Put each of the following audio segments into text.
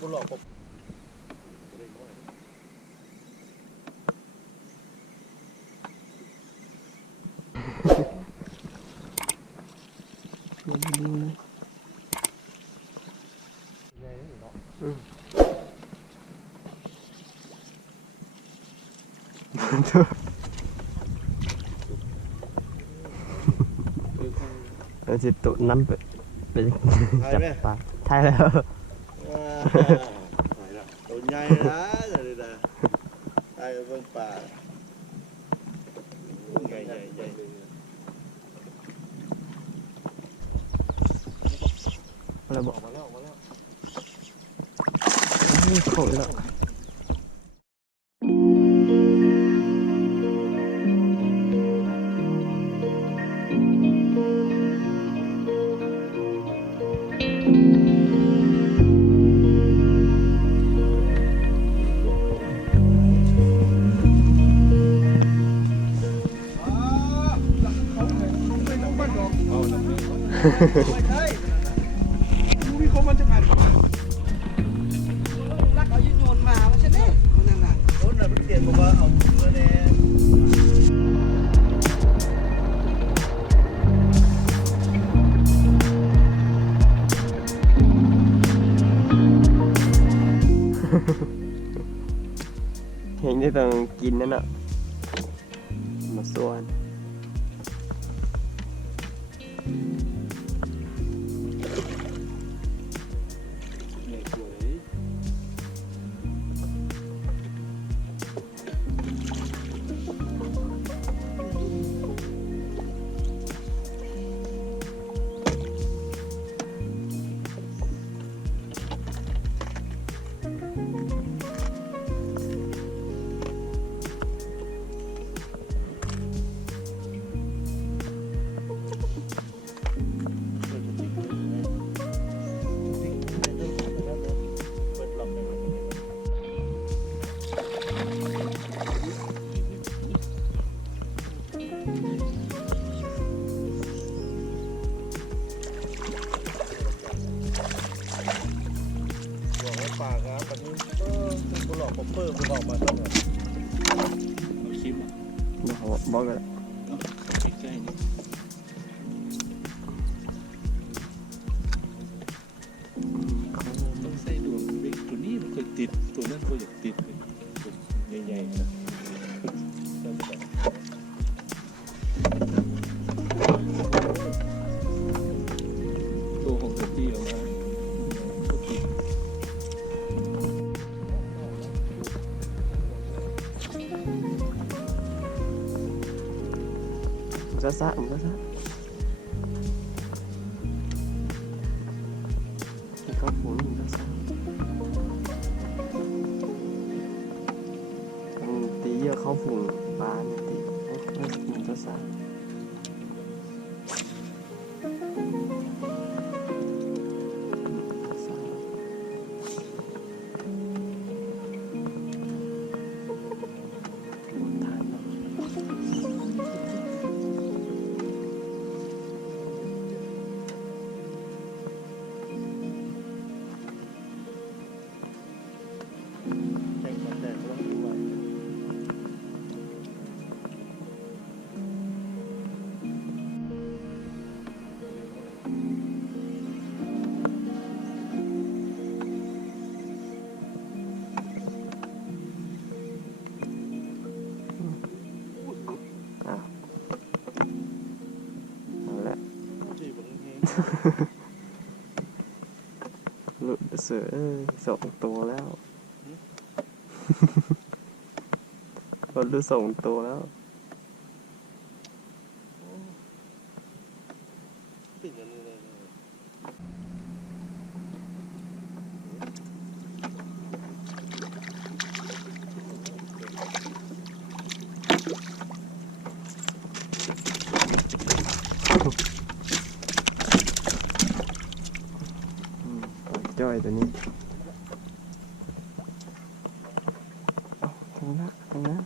บุหรี่ผมยังไม่ดูเลยเราจะตุน้ำเป็นจับปลาใช่แล้วตัวใหญ่นะเลยนะไอ้เบิ่งปลาใหญ่อะไรบอก มาแล้ว โขยแล้วมีคนมันจะมารักเอายืนโยนมาว่าใช่ไหมคนนั้นน่ะคนน่ะเพิ่งเปลี่ยนบอกว่าเอาเงินเนี่ยเห็นที่ต้องกินนั่นน่ะมาส่วนปากครับตอนนี้บุหรี่ผมเพิ่มบุหรี่มาตั้งแต่ชิม บอกเลย ใกล้ๆนี่ต้องใส่ดวงเบกตัวนี้มันเคยติดตัวนั้นก็อยากติดใหญ่ๆนะตัวของตัวที่ออกมาก็ติดซะมันก็ซะเขาฝูงมันก็ซะตีเยอะเขาฝูงปลาเนี่ยตีมันก็ซะหลุดเสือ2 ตัวแล้วรถดู2 ตัวแล้วปิดกันเลยจ้อยตัวนี้ทางนั้น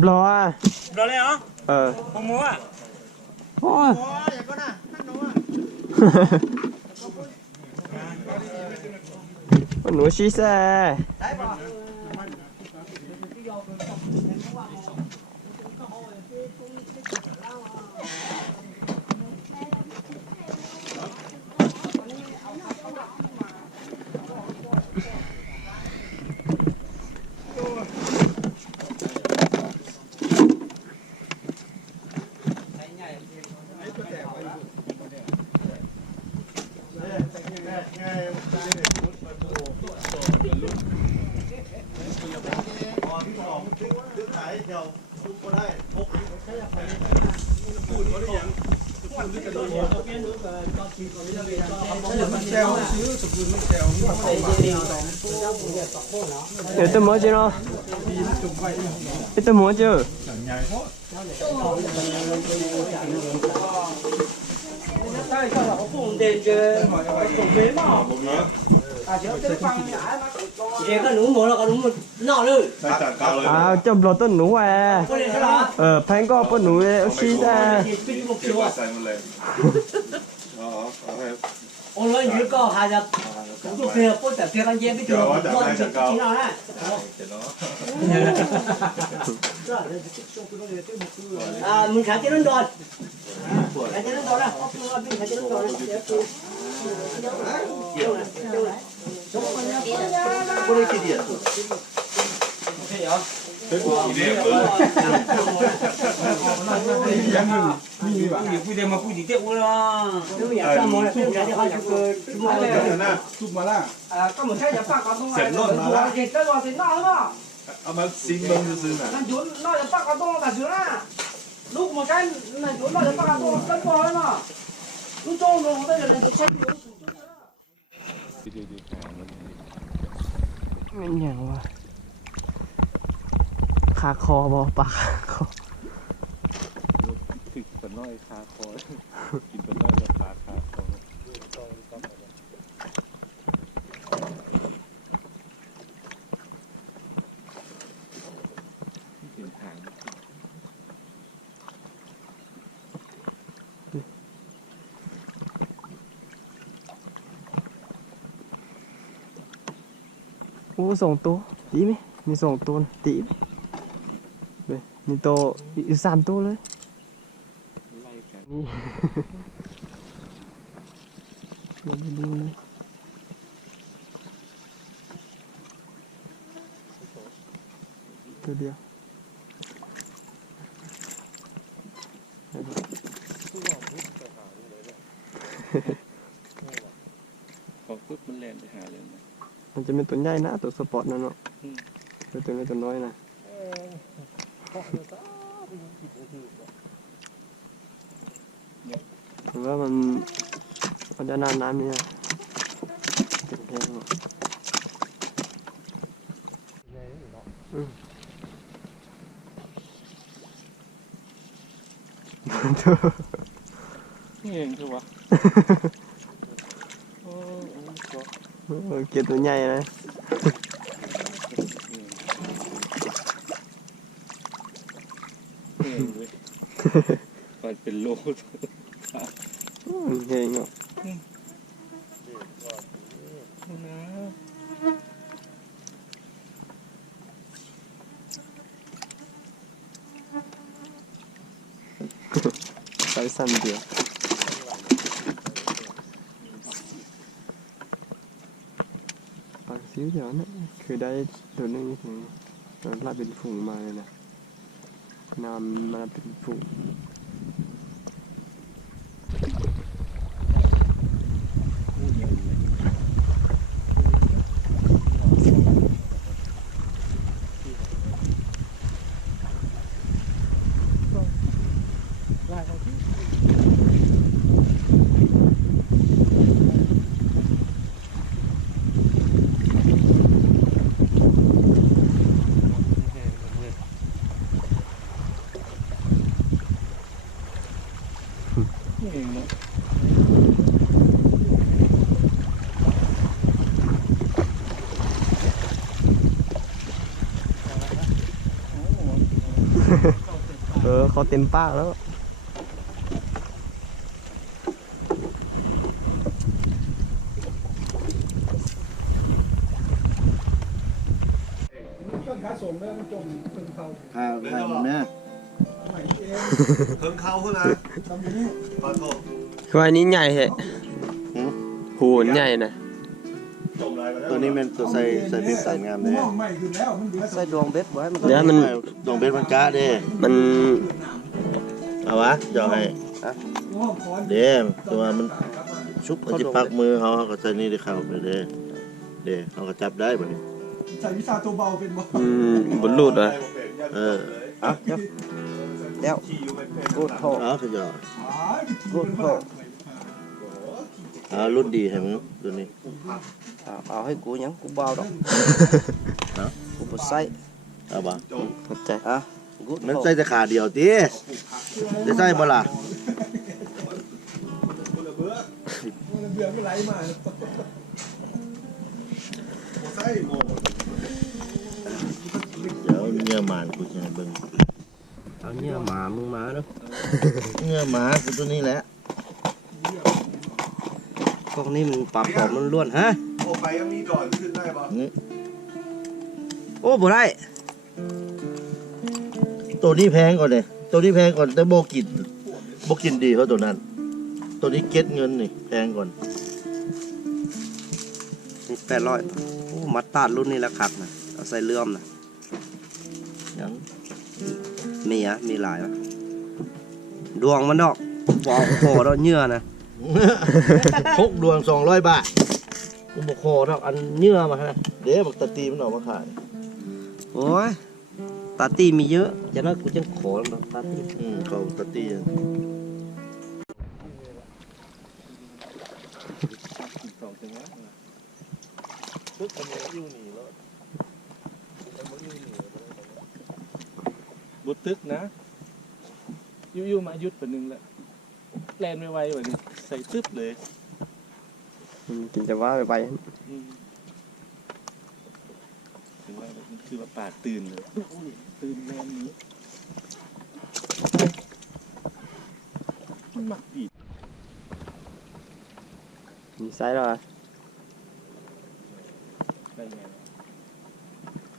บลออ่ะ Rồi đây hả? เออ Không mua à? โอ้ยหนูชีแซ่เดี๋ยวตัวหมอจีเนาะตัวหมอจีอ้าวจบรถต้นหนูแหวแพงก็ต้นหนูชีแซ่ ใส่หมดเลยอ๋อเอาให้ 오늘 이거 하자. 또 그냥 뽀다 배관 예비 들어. 아, 문 가지는 돈. 가지는 돈아. 가지는 돈아. Quy định mà quy định tiệm luôn. 여기 약간 뭐 가지고 주문하래. ซุปมาล่า 아, 그럼 해야 빡 가동. เสร็จรถมาล่า 이제 떠와서 나와. เอามาซิมเบิ้งซื้อๆน่ะ 난 존, 나야 빡 가동 다 주나. lúc mà cái này chỗ nào 빡 가동 tất cả mà. lúc trong rồi đây là chỗ sách. เป็นอย่างวะขาคอบอปากขาคอ ถึกปนน้อยคาคอกินปนน้อยราคาคาคอเห็นหาง อู้ส่งตัวตีไหมมีส่งตัวตีไหมเว้ยมีตัวอีก3 ตัวเลย ไล่กัน นี่ เราไปดูเลยตัวเดียว พอปุ๊บมันแล่นไปหาเลยนะ มันจะเป็นตัวใหญ่นะตัวสปอร์ตนั่นเนาะตัวนี้ตัวน้อยนะผมว่ามันจะน้ำเนี่ยเป็นแค่หรอนี่เองคือวะโอ้โห เก็บตัวใหญ่เลย นี่เองเว้ยมันเป็นโล เก่งเนาะ นะ ใส่สั้นเดียวปากซิ้วเดี๋ยวนะคือได้ตัวนึงถึงลาเป็นฝูงมาเลยนะน้ำมาเป็นฝูง เขาเต็มปากแล้ว ต้นขาสมแล้วมันจมเป็นเขา ข้าวข้าวแม่ ใหม่เองเพิ่งเขาขึ้นนะทำอย่างนี้ขอโทษ คืออันนี้ใหญ่เหรอหูนใหญ่นะ ตัวนี้เป็นตัวใส่เป็นสายงามเลย มองใหม่ขึ้นแล้วมันเดือด ใส่ดวงเบ็ดไว้มัน เดี๋ยวมัน ดองเบ็ดมันจ้าเด้ มัน เอาวะจ่อให้ มองคอน เด้ตัวมันชุบมันจะปักมือเขาก็ใส่นี่ได้เข้าไปเด้เขาก็จับได้บ่นี่ ใส่วิชาตัวเบาเป็นบ่ บนรูดเหรอ อ่ะเดี๋ยวกูโทษ เอาขย่อ กูโทษ เอารุ่นดีให้มึงรุ่นนี้ เอาให้กูยังกูเบาดอกกูบ่ใส่ เอาบ่ เข้าใจ อ่ะกู มัน โทษ ใส่แต่ขาเดียวติได้ใส่บ่ล่ะ เบื่อไม่ไหลมาใส่โม เดี๋ยวเนื้อหมากูจะให้เบิ่ง เอาเนี่ยหมามึงมาเด้อ เนื้อหมาคือตัวนี้แหละ พวกนี้มันปากปลอมมันล้วนฮะ โอไปก็มีดอนขึ้นได้ป่ะ นี่ โอ้บ่ได้ ตัวนี้แพงก่อนเลยตัวนี้แพงก่อนแต่บ่กินดีเขาตัวนั้น ตัวนี้เก็ตเงินนี่แพงก่อน นี่800โอ้มาตาดรุ่นนี้ละคักนะเอาใส่เลื่อมนะ ยัง มีหลายวะดวงมันดอกบอกโหดอกเหยื่อนะ พกดวง200 บาทกูบอกคอดอกอันเนื้อมาฮะเดี๋ยวบอกตะตีมันออกมาขาย โอ้ยตาตีมีเยอะจะน้อยกูจังขอแล้วตาตี เขาตะตีอะ บุตึกนะยู่มายุดเป็นหนึ่งแล้วแลนไม่ไหวแบบนี้ใส่ตึ๊บเลย กินจะว่าไป อืมถึงว่ามันคือว่าป่าตื่นเลยโอ้ยตื่นแลนนี้มันหมักปีด มีไซส์แล้ว ได้ไงวะ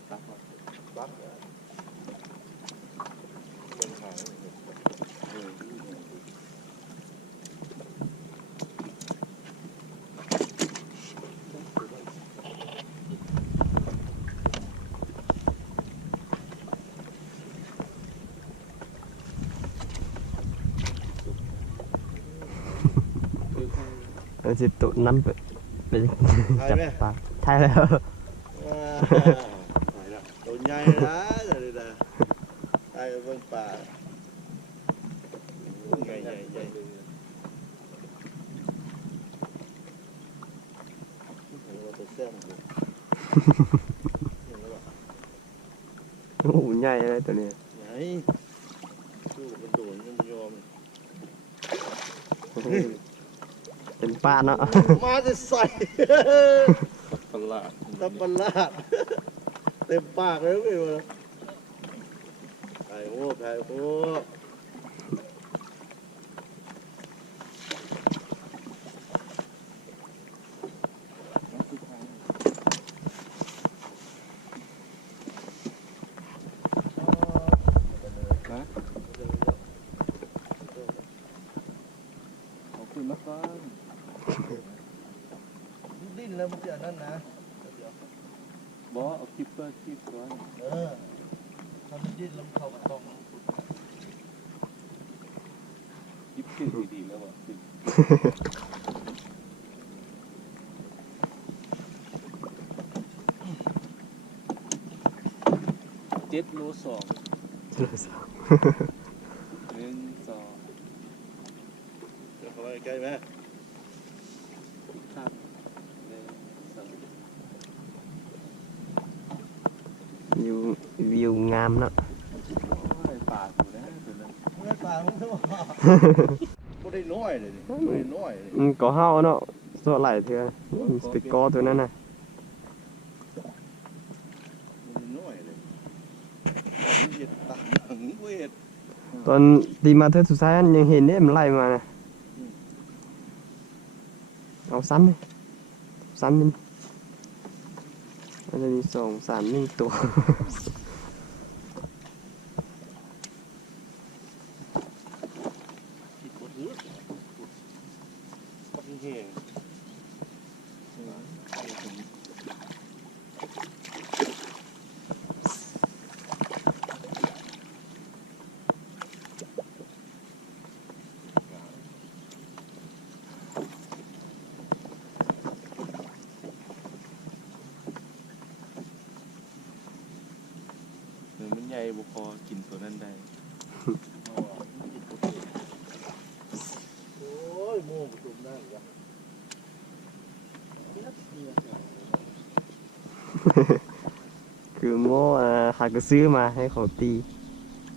ตักวะ เราจะตุน้ำไปจับปลาใช่แล้ว ตัวใหญ่นะเดี๋ยวนะไอ้เบิ่งป่าใหญ่เห็นว่าตัวแซ่บอยู่ โอ้โหใหญ่เลยตัวนี้ ไหนสู้มันโดนยังไม่ยอม เป็นปลาเนาะ มาจะใส่ ประหลาด ตับปลาดเต็มปากเลยไม่รู้นะไอ้โว้ไอ้โว้ ขอบคุณมากครับ ดิ้นแล้วมันจะนั่นนะ บอสเอาคลิปเปอร์คลิปก่อน ถ้ามันดิ้นแล้วมันเข้ากระต้อง คลิปขึ้นดีๆแล้วอ่ะขึ้น7 โล 2 1 2 เดี๋ยวเข้าไปใกล้ไหม ครับ1 2 วิวงามเนาะ ป่าอยู่นะตัวนั้น ไม่ได้ปลามันก็ไม่ได้น้อยเลยนี่ไม่ได้น้อยเลย ก็เฮาเนาะส่วนไหลเถื่อสปิกอตัวนั้นน่ะ ไม่ได้น้อยเลยตอนนี้เย็นตาม เวท ตอนตีมาเธอสุดท้ายยังเห็นเนี่ยมันไล่มานะเอาซ้ำเลยซ้ำนี่มันจะมี2 3 1 ตัว ผิดกฎหรือคนเฮง หนึ่งมันใหญ่บุคอกินตัวนั้นได้ โอ้ยโม่ประตูนั่งอย่าง คือโม่หาก็ซื้อมาให้เขาตี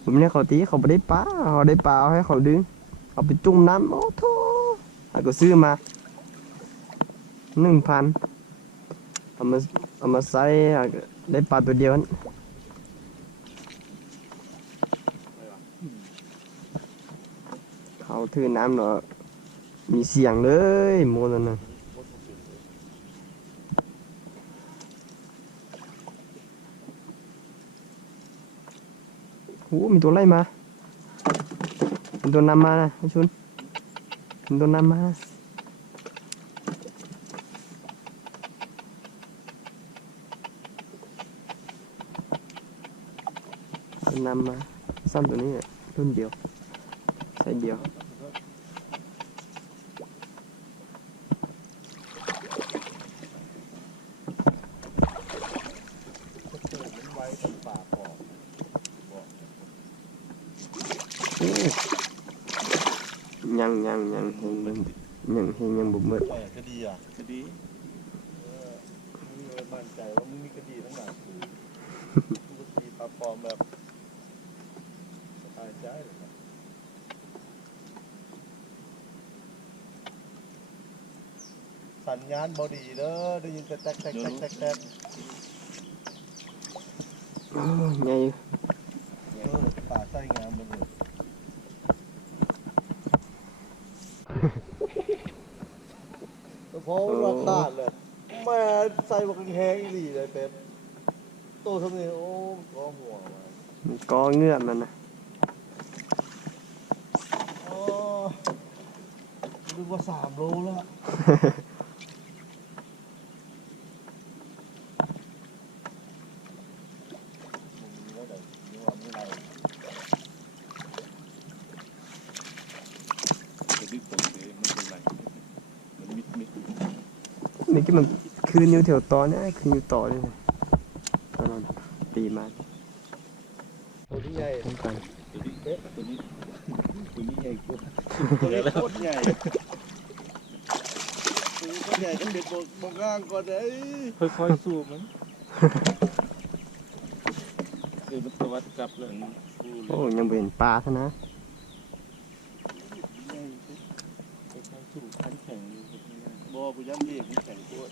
ผมไม่ได้เขาตีเขาไม่ได้ปลาเขาได้ปลาเอาให้เขาดึงเอาไปจุ่มน้ำโอ้โธ่หาก็ซื้อมา 1,000เอามาใส่หาก็ได้ปลาตัวเดียวนั้นเขาถือน้ำเนาะมีเสียงเลยโม่นั่นน่ะโอ้มีตัวไล่มามีตัวนำมานะไอ้ชุนมีตัวนำมานะตัวนำมาสั้นตัวนี้เนี่ยรุ่นเดียวใส่เดียว มันไว้ตั้งปากบอก ยังเฮงยังบุบเบิด แต่คดีอ่ะ คดี มึงเลยมั่นใจว่ามึงมีคดีทั้งหลายกูกูตีปลาปลอมแบบสบายใจเลยนะสัญญาณบอดีเด้อได้ยินแต่แตก โอ้ยไง ป่าไส้งามหมดเลยเพราะว่าขาดเลยแม่ใส่บักแห้งอีหลีเลยเป็ดโตทำไงโอ้ก็หัวมา มันกอเงือกมันนะ อ๋อนึกว่า3 โลแล้วตัวนี้ตัวนี้มันเป็นไรมันมิด นี่ก็มันคืนอยู่แถวต่อเนี่ยคืนอยู่ต่อเลยนะตอนนั้นตีมา ตัวนี้ใหญ่ ต้องการ ตัวนี้ใหญ่กว่า ตัวนี้โคตรใหญ่ตัวนี้โคตรใหญ่ต้องเด็ดบงก้างก่อนเลย ค่อยๆสู้มันมันตวัดกลับเลยสู้เล โอ้ ย ยังไม่เห็นปลาซะนะ ค่อยๆสู้ขันแข็งอยู่ บ่กูย้ำเรียกมึงแข่งตัว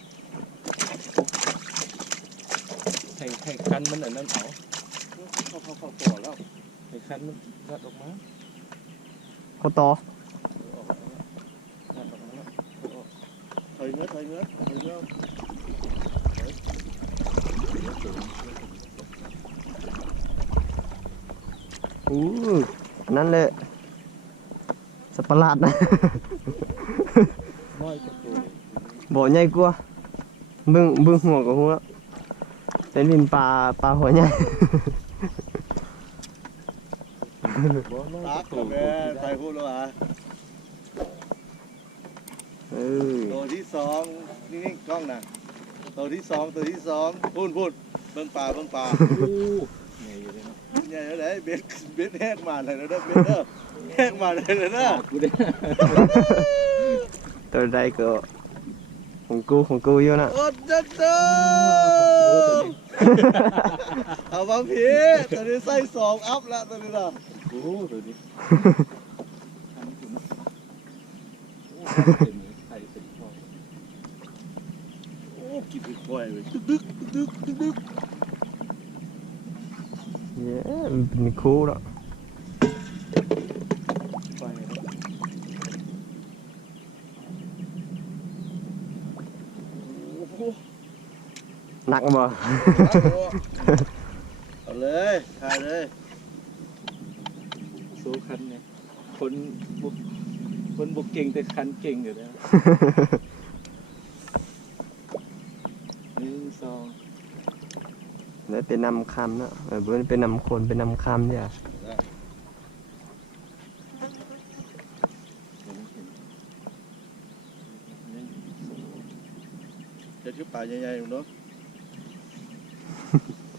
แข่งคันมันอันนั้นเอา เข้าตัวแล้ว แข่งคันมันกัดออกมา เขาต่อ กัดออกมาแล้ว ถอยเงื้อ อู้นั่นแหละสัตว์ประหลาดนะ น้อยกว่าตัว บ่อใหญ่กว่าเบิ่งหัวกับหัวเป็นปลาหัวใหญ่ บ่น้อยก ตั ว่าก ตัว แม่ใส่พูดแล้วอ่ะ เออ ตัวที่2นี่กล้องน่ะตัวที่2พูดเบิ่งปลา อู้ใหญ่เลยเนาะ ใหญ่แล้วเบ็ดแหกมาเลยนะเด้อเบ็ดเด้อแหกมาเลยนะเด้อ กูได้ ตัวใดก็ของกูอยู่นะ โอ้เด้อเอามาพี่ตัวนี้ใส่2อัพแล้วตัวนี้น่ะ โอ้ตัวนี้อันนี้คือเนาะโอ้เป็นไข่เป็นทอง โอ้กินไปค่อยเลยดึก เย้มันเป็นคู่แล้ว หนักบ่ เอาเลยถ่ายเลย สู้คันเนี่ยคนบุกเก่งแต่คันเก่งอยู่แล้วหนึ่งสอง แล้วเป็นนำคำเนาะเพื่อนเป็นนำคนเป็นนำคำเนี่ย จะชื่อป่าใหญ่ๆเนาะ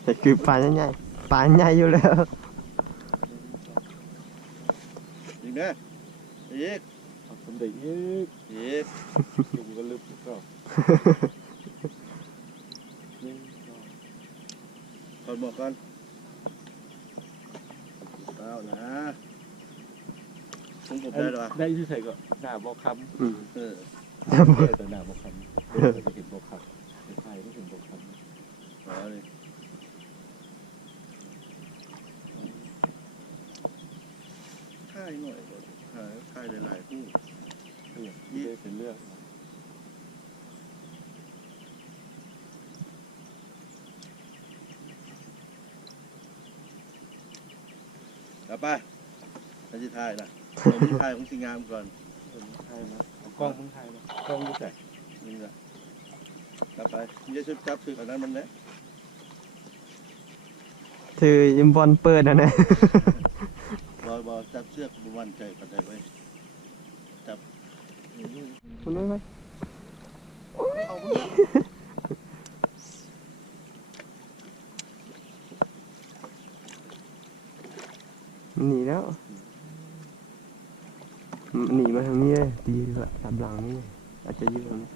แต่คือปลาใหญ่ๆปลาใหญ่อยู่แล้ว อีกนะอีก เอาผมได้อีก อีก อยู่ก็ลึกก็หนึ่งสอง ถอดหมวกก่อนเปล่านะผมได้หรอ ได้ที่ใส่ก็หน้าบอกค อืม เออ แต่หน้าบอกคำเดินจะเห็นบอกคำใช่ไม่เห็นบอกคำ เอาเลยถ่ายหน่อยก่อนถ่ายหลายๆคู่ นี่เป็นเรื่อง เอาไปเราจะถ่ายนะผมจะถ่ายของสิงามก่อน คนไทยนะเอากล้องคนไทยนะกล้องดูแต่ นี่แหละเอาไปมันจะชุดจับสึกอันนั้นมันแหละ ถือยิมบอลเปิดนะเนี่ย บอจับเชือกบุวันใจปัดใจไว้จับ คุณไม่ไหมหนีแล้วหนีมาทางนี้เลยดีดีกว่าตามหลังนี่อาจจะยืดตรงนี้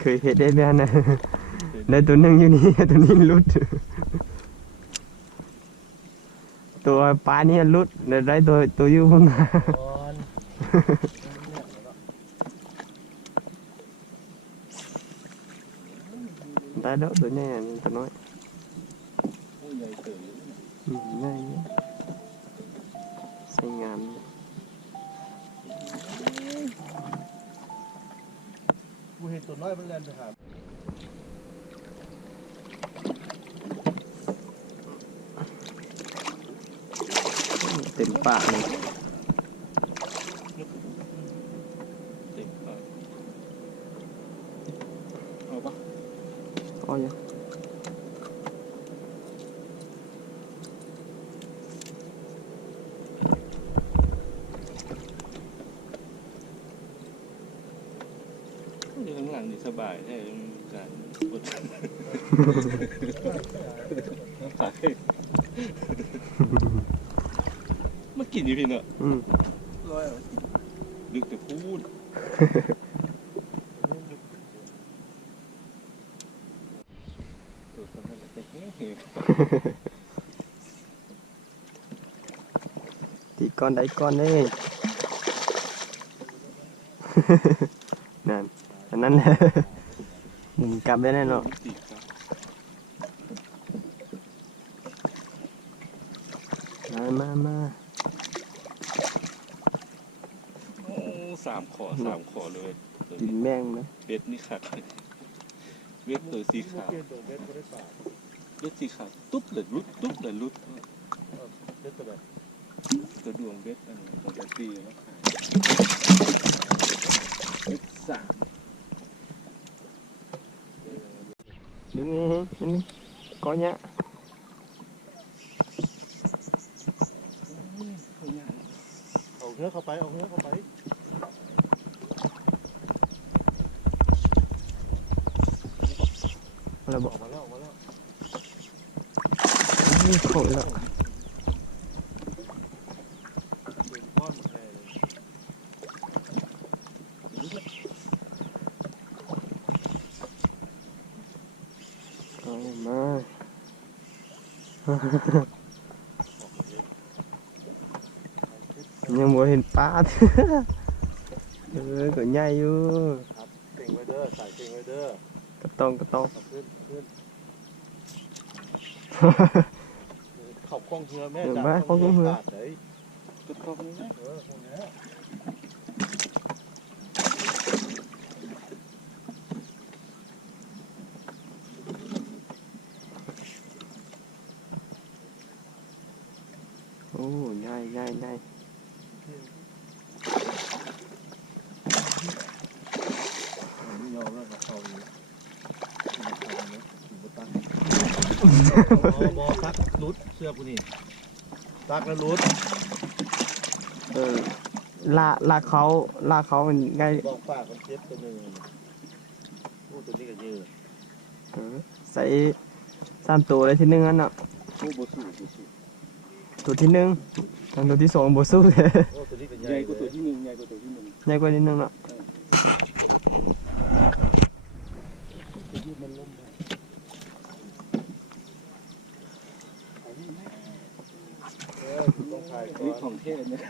เคยเห็นได้ไหมนะ ได้ตัวหนึ่งอยู่นี่ ตัวนี้รุด ตัวปลานี่รุดได้ตัวอยู่ข้างหน้า ก่อน ได้แล้วตัวนี้ตัวน้อย ำโอ้ยใหญ่เต๋อ ง่ายใช้งาน กูเห็นตัวน้อยมันเล่นไปหา เต็มปากเลย เด็กเอาปะ อ๋อยัง อยู่ข้างหลังนี่สบายแท้การปวดมากินอยู่พี่เนาะ อืม ร้อย ดึกแต่พูดตัวคนนั้นแต่เฮ้ย ตีก้อนใดก้อนเลย นั่นอันนั้นแหละหมุนกลับได้แน่นอน ติดครับมา โอ้สามขอเลยตัว กิน นี้ แม่งนะ เบ็ดนี่ขาดเบ็ดตัวสีขาว เปลี่ยนตัวเบสไม่ได้ฝาก เบ็ดสีขาวตุ๊บเลยรุดตุ๊บเลยรุด เบสตัวไหน ตัวดวงเบ็ดอันนี้ตัวเบ็ดตีแล้วขายเบ็ดสาม ดึงนี่ก้อนเนี้ย เอาเนื้อเข้าไปเอาเนื้อเข้าไป อะไรบอก ออกมาแล้วออกมาแล้ว นี่โขดแล้ว เป็นก้อนแค่เลย เอามา ยังบ่เห็นปลา ก็ใหญ่อยู่ เก่งไว้เด้อใส่เก่งไว้เด้อก ระต้อง เอาขึ้นขึ้น ข กองเหือแม่ เดี๋ยว จับ บ้าเขาก็เหือ ขาดเลย จุดครบนี้นะ พวกเนี้ย โอ้ง่ายง่ายง่าย ไม่ยอมแล้วกับเขาอยู่บอซักรุดเสื้อกูนี่ซักแล้วรุด ลากเขามันง่าย บอกฝากมันเจ็บตัวหนึ่งพูดตัวนี้ก็ยืด ใส่3 ตัวเลยที่1นั่นเนาะ พูดบสู้บสู้ ตัวที่1ตัวที่2บ่สู้เลย โอ้ตัวนี้ก็ ใหญ่กว่าตัวที่หนึ่งใหญ่กว่าตัวที่หนึ่ง ใหญ่กว่านิดนึงเนาะ ต้องถ่ายก่ นี่ อน ของเทศเนี่ย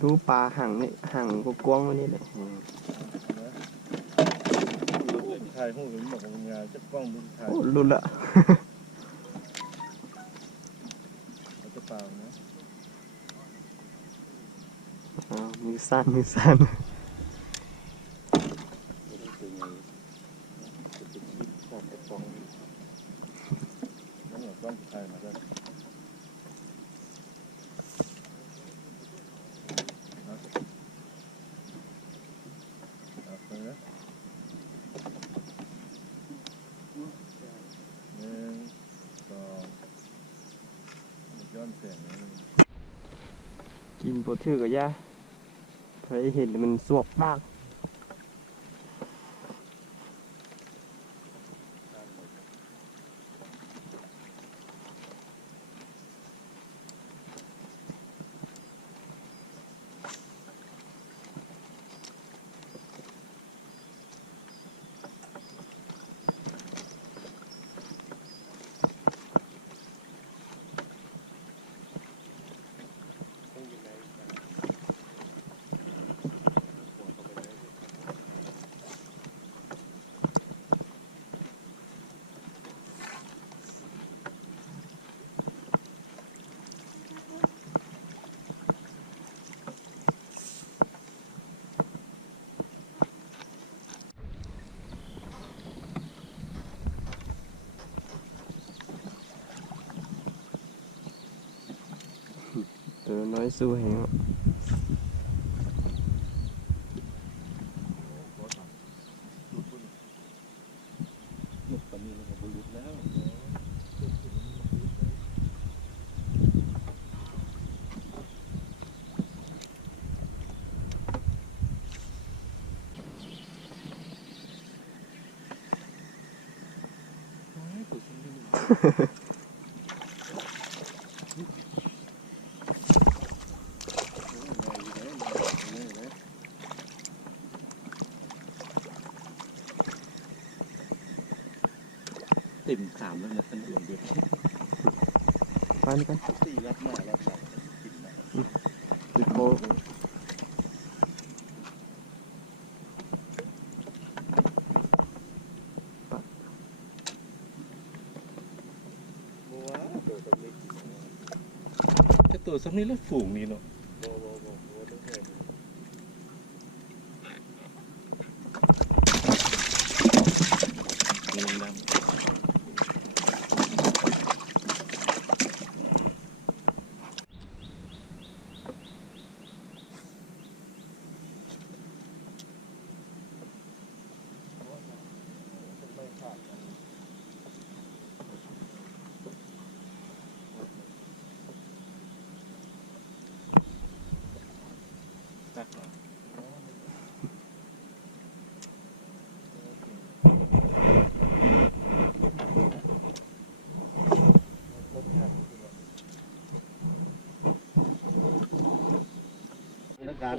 ดูปลาห่างนี่ห่างกว้างๆวันนี้เลย ถ่ายหูหรือหมอกงานจะกล้องมึงถ่าย โอ้ลุ้นละ เขาจะเปล่านะ มือสั่นมือสั่น จะเป็นชิปของกระป๋องนั่นแหละกล้องถ่ายมาได้เอาไปนะ1 2ย้อนเสียงนะ กินโปรถือกับย่าใครเห็นมันสวบมากตัวน้อยสู้เหง หนุกกว่านี้มันก็บุรุษแล้ว เต็มสามแล้วนะท่านผู้ชมด้วย ไปนี่กัน ตีรับหน้ารับหลังกินนะ ติดโค บัวเกิดกับเล็ก แต่ตัวซ้ำนี้แล้วฝูงนี่เนาะ บัวต้องแข่ง มันดำ ไม่ขาด ตักเหรอ นักการ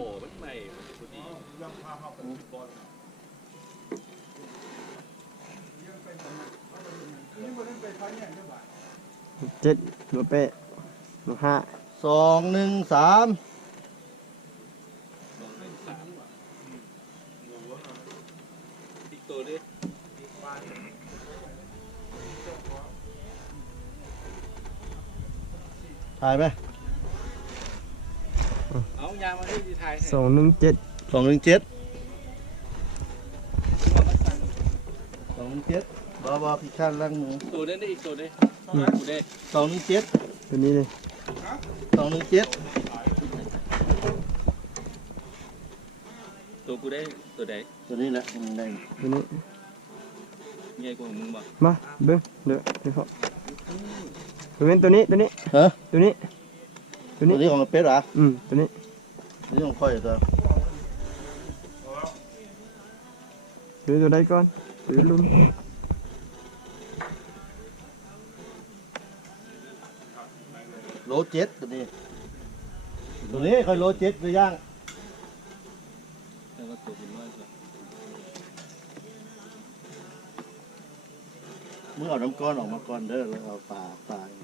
7 ตัวเป๊ะ 5 2 1 3 อีกตัวดิ ถ่ายไหม เอายามาให้ดีไทยให้ 217 2 1 7 2 1 7บ่พี่ข้านล่างหมู ตัวนี้ได้อีกตัวดิกูได้ 2 1 7 ตัวนี้เลย 2 1 7 ตัวกูได้ตัวใด ตัวนี้แหละมันได้ ตัวนี้ ใหญ่กว่ามึงบ่ มาเบิ่งเดี๋ยวพอตัวนี้ตัวนี้ ฮะ ตัวนี้ ตัวนี้ของเป็ดเหรอ ตัวนี้ ตัวนี้ของค่อยตัว ดูตัวใดก่อนดูลุ้น โลเจ็ดตัวนี้ค่อยโลเจ็ดไปย่าง แล้วก็ตัวเป็นน้อยกว่า มึงเอาน้ำก้อนออกมาก่อนเด้อแล้วเอาปลา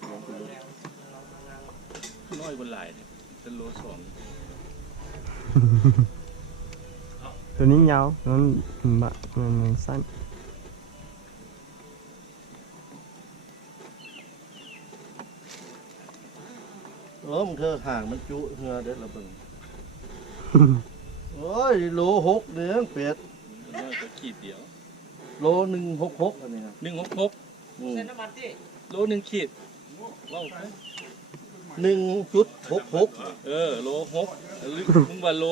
ลงไปเลย น้อยบนหลายเนี่ยเป็นโลสอง ตัวนี้ยาวมันสั้น มึงเธอห่างมันจุเหือเด้อละเบิ่งโอ้ยโล6เนื้อเป็ด น้อยกว่าขีดเดียว โล166อันนี้ครับ 166 โลหนึ่งขีดว้าว 1.66 โลหกมึงว่าโล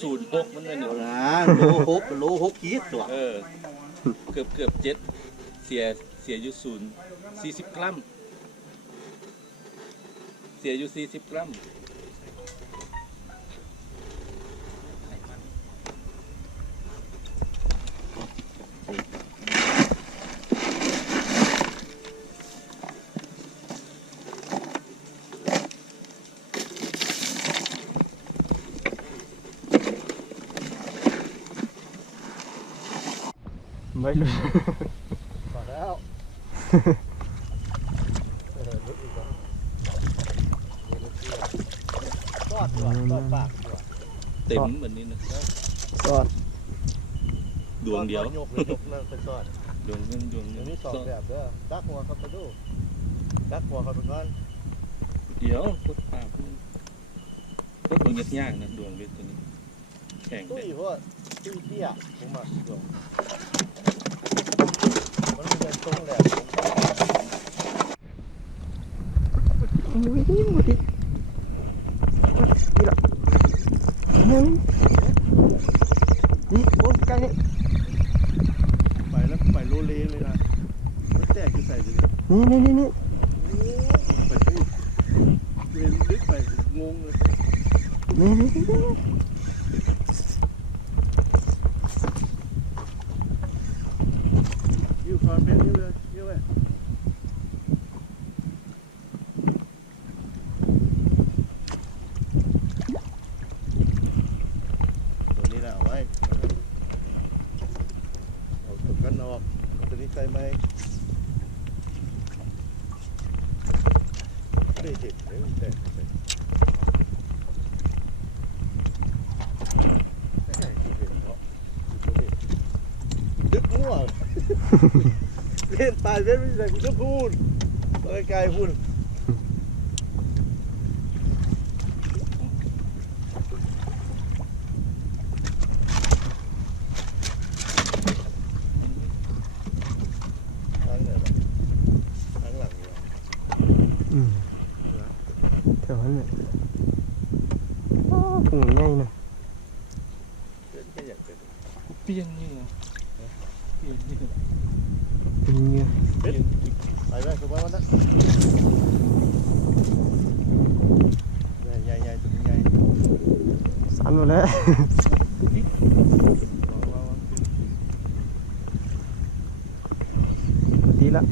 06มันเป็น โลนะโล6ขีดตัว เกือบ7เสียอยู่40 กรัมเสียอยู่40 กรัม ไม่รู้ พอแล้วทอดปาก เต็มเหมือนนี้นะ ก็ ดวงเดียวย กเลยไปทอด ดวงหนึงดวงหนึ อัน ง นี้สองแบบเด้อดักหัวเข้าไปดูดักหัวเข้าไปก่อน เดี๋ยวพุทธภาพพุทธดวงยากๆนะดวงเวทตัวนี้แข็ง ตุ้ เลย พวกตุ้ยเตี้ยผมมาดวงมันเป็นตรงแหลม อุ้ยหมดดินี่ละนี่โอ้ใกล้นี่ ไปแล้วไปโลเลเลยนะมันแตกอยู่ใส่เลย นี่ ไปพูดเรียนลึกไปงงเลย นี่ ยิ้วความเป็นยิ้วเลยยิ้วเลยตัวนี้นะเอาไว้เอาตัวกันออกตัวนี้ใส่ไหมไม่เจ็บไม่แตกดึกมั่ว เล่นตายเล่นไม่ใส่กูจะพูดไปไกลพูดทางไหนวะทางหลังวะ แถวนั้นเลยโอ้หูง่ายนะ เป็นแค่อย่างเป็น เปลี่ยนนี่เหรอเปลี่ยนนี่เหรอ เป็นเงี้ย ไปไหมถูกไหมวันนั้นใหญ่ๆตัวใหญ่ สั้นหมดแล้วดีละ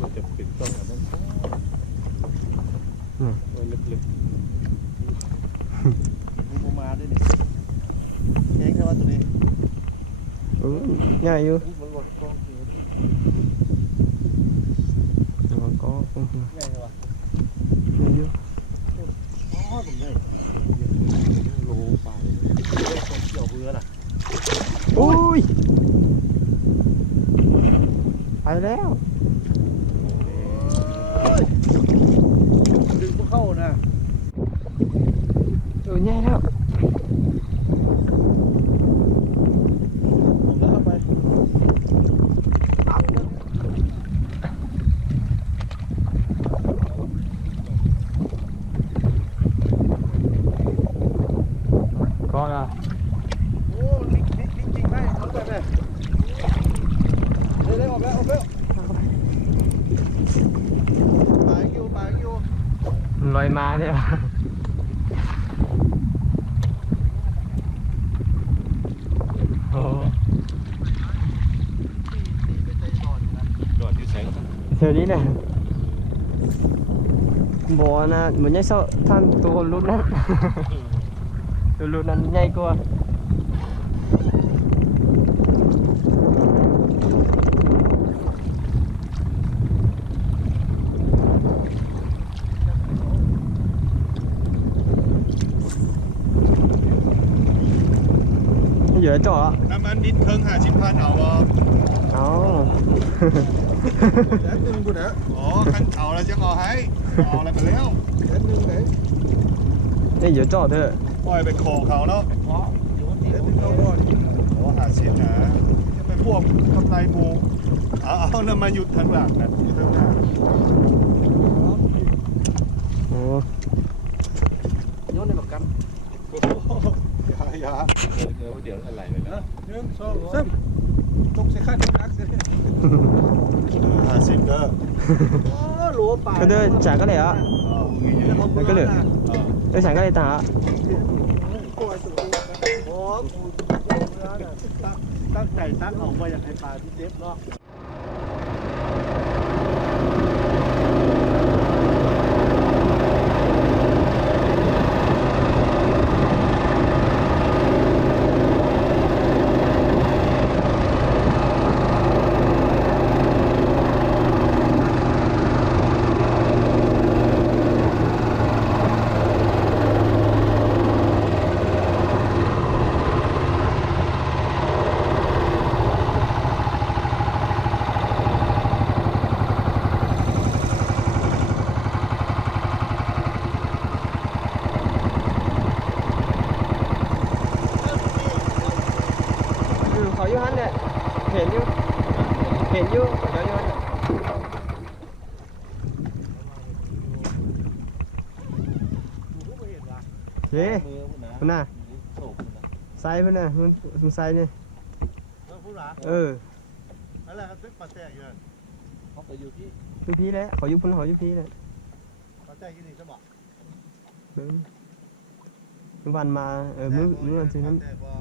มันจะเป็นต้นอันนั้นโอ้ยลึกๆมึงมาด้วยนี่แข็งแค่ว่าตัวนี้ ญ่อยู่ มันหลดกล้องคือ ระวังก็อื้อหือ ใหญ่เลยวะ ใหญ่อยู่ อ๋อผมใหญ่โลไปเกี่ยวเบื่อน่ะ อุ้ยไปแล้ว ดึงพวกเข้านะ ใหญ่แล้ว ผมแล้วเอาไป ก็ละ โอ้ลิกจริงได้เอาไปเลยเร็วออกแล้วปลาอยู่ ลอยมาเนี่ยโอ้ ดอดที่แสง เดี๋ยวนี้เนี่ยบอกนะเหมือนยังเศร้าท่านตัวรุ่นนั้น ตัวรุ่นนั้นใหญ่กว่าเหลือจ่อ น้ำมันดินเครื่อง50,000เอาบ่ เอา แล้วนึงกูนะ อ๋อคันเอาแล้วจะเอาให้เอาอะไรไปแล้ว แล้วนึงไหน นี่เหลือจ่อเถอะ ปล่อยไปโคเขาเนาะ แล้วนึงเอาก่อน โอ้50นะจะไปพวกทำลายหมูเอาน้ำมันหยุดทางหลังนะอยู่ทางหน้า โอ้ โยนในบักกัน อย่า เดี๋ยวอะไรไปนะ 1 2 3ตกใส่ขั้นนักเสีย 50เด้อ โอ้โหปลา ก็เดินจากก็เลยอ่ะ เอางี้ แล้วก็เหลือเดินจากก็เลยตา โอ้ตั้งใจซักออกมาอย่างไอ้ปลาที่เจ็บเนาะ เขาอยู่ฮันเนี่ยเห็นอยู่เขาอยู่ฮันเนี่ยเฮ้คุณน่ะไซส์คุณน่ะคุณไซส์เนี่ย พูดหรอ เออ นั่นแหละครับปลาแตกอยู่เขาไปอยู่ที่ อยู่พี่แล้วเขาอยู่คุณเขาอยู่พี่แล้ว ปลาแตกที่นี่สมอง วันมามื้อวันสินั้น แต่ว่า